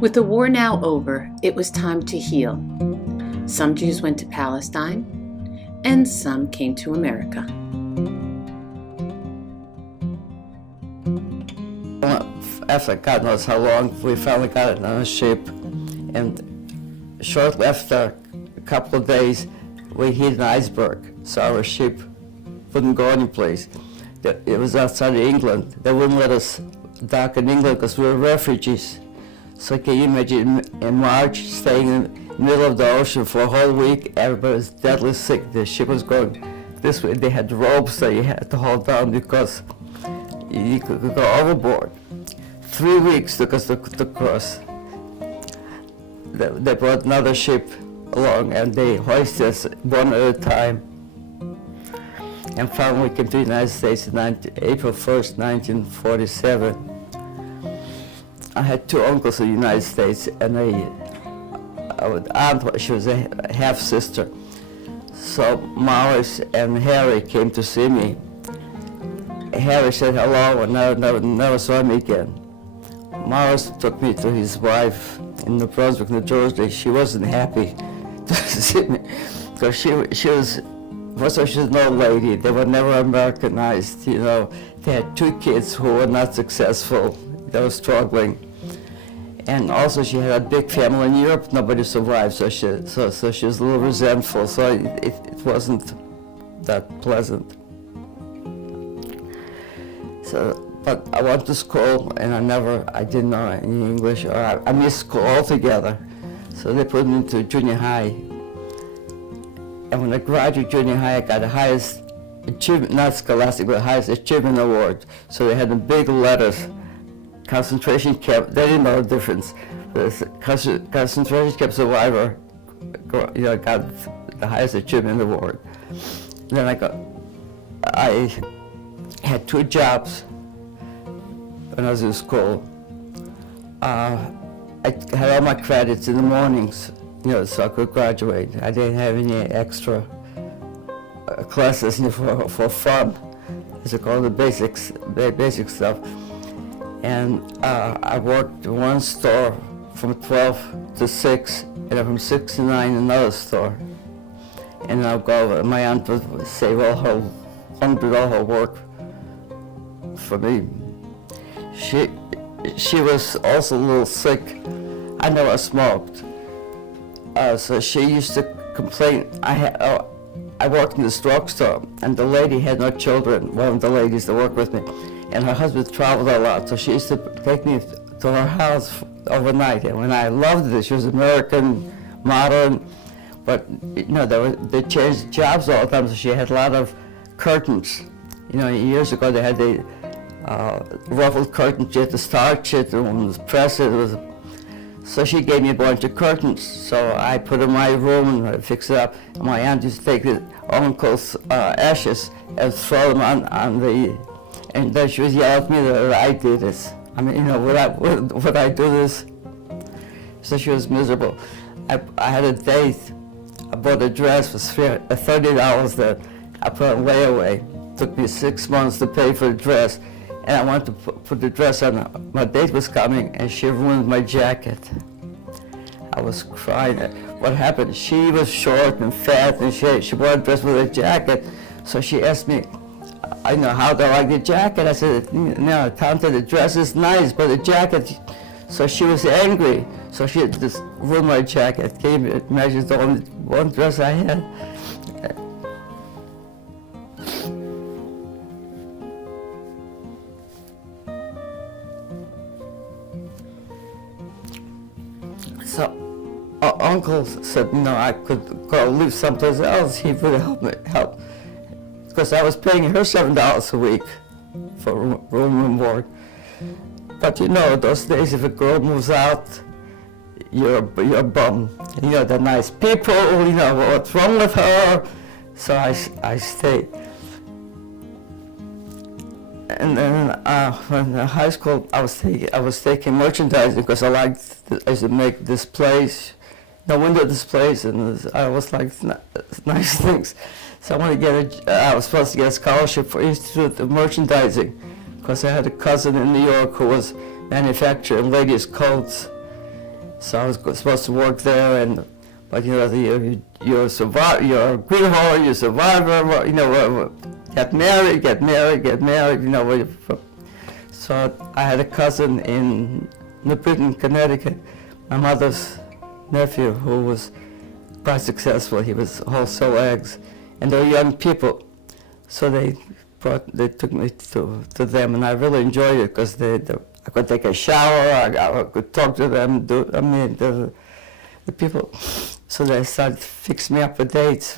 With the war now over, it was time to heal. Some Jews went to Palestine, and some came to America. After God knows how long, we finally got it on a ship, and shortly after a couple of days, we hit an iceberg, so our ship wouldn't go anyplace. It was outside of England. They wouldn't let us dock in England because we were refugees. So can you imagine in March, staying in the middle of the ocean for a whole week, everybody was deadly sick. The ship was going this way. They had ropes that you had to hold down because you could go overboard. 3 weeks took us to cross. They brought another ship along and they hoisted us one at a time. And finally we came to the United States on April 1st, 1947. I had two uncles in the United States and an aunt, she was a half-sister. So Morris and Harry came to see me. Harry said hello and never saw me again. Morris took me to his wife in New Brunswick, New Jersey. She wasn't happy to see me because she was, first of all, she was an old lady. They were never Americanized, you know. They had two kids who were not successful. They were struggling. And also she had a big family in Europe. Nobody survived, so she was a little resentful. So it wasn't that pleasant. So, but I went to school and I didn't know any English, or I missed school altogether. So they put me into junior high. And when I graduated junior high, I got the highest achievement, not scholastic, but the highest achievement award. So they had the big letters, concentration camp. They didn't know the difference. Concentration camp survivor, you know, got the highest achievement award. Then I had two jobs when I was in school. I had all my credits in the mornings, you know, so I could graduate. I didn't have any extra classes, you know, for fun, as they call the basic stuff. And I worked in one store from 12 to 6, and then from 6 to 9 another store. And I'll go, my aunt would save all her work for me. She was also a little sick. I never smoked. So she used to complain. I worked in this drugstore, and the lady had no children, one of the ladies that worked with me, and her husband traveled a lot, so she used to take me to her house overnight. And when I loved it, she was American, modern, but you know, they changed jobs all the time, so she had a lot of curtains. You know, years ago they had the ruffled curtains, you had to starch it, and press it. So she gave me a bunch of curtains. So I put in my room and I fixed it up. And my aunt used to take the uncle's ashes and throw them on the, and then she was yelling at me that I did this. I mean, you know, would I do this? So she was miserable. I had a date. I bought a dress for $30 that I put on layaway. It took me 6 months to pay for the dress. And I wanted to put the dress on. My date was coming, and she ruined my jacket. I was crying. What happened? She was short and fat, and she wore a dress with a jacket. So she asked me, I know, how do I like the jacket? I said, no, Tante, the dress is nice, but the jacket. So she was angry. So she just ruined my jacket. Came and measured the only one dress I had. So uncle said, no, I could go live someplace else. He would help. Because I was paying her $7 a week for room and board. But you know, those days if a girl moves out, you're a bum. You know, they're nice people, you know, what's wrong with her? So I stayed. And then when in high school, I was taking merchandising because I used to make displays, no window displays, and I was like nice things. So I was supposed to get a scholarship for Institute of Merchandising because I had a cousin in New York who was manufacturing ladies' coats. So I was supposed to work there, but you know, you're a survivor, you're a greenhorn, you're a survivor, you know, get married, you know. So I had a cousin in New Britain, Connecticut, my mother's nephew, who was quite successful. He was wholesale eggs, and they were young people. So they took me to them, and I really enjoyed it because I could take a shower, I could talk to them, the people. So they started to fix me up for dates.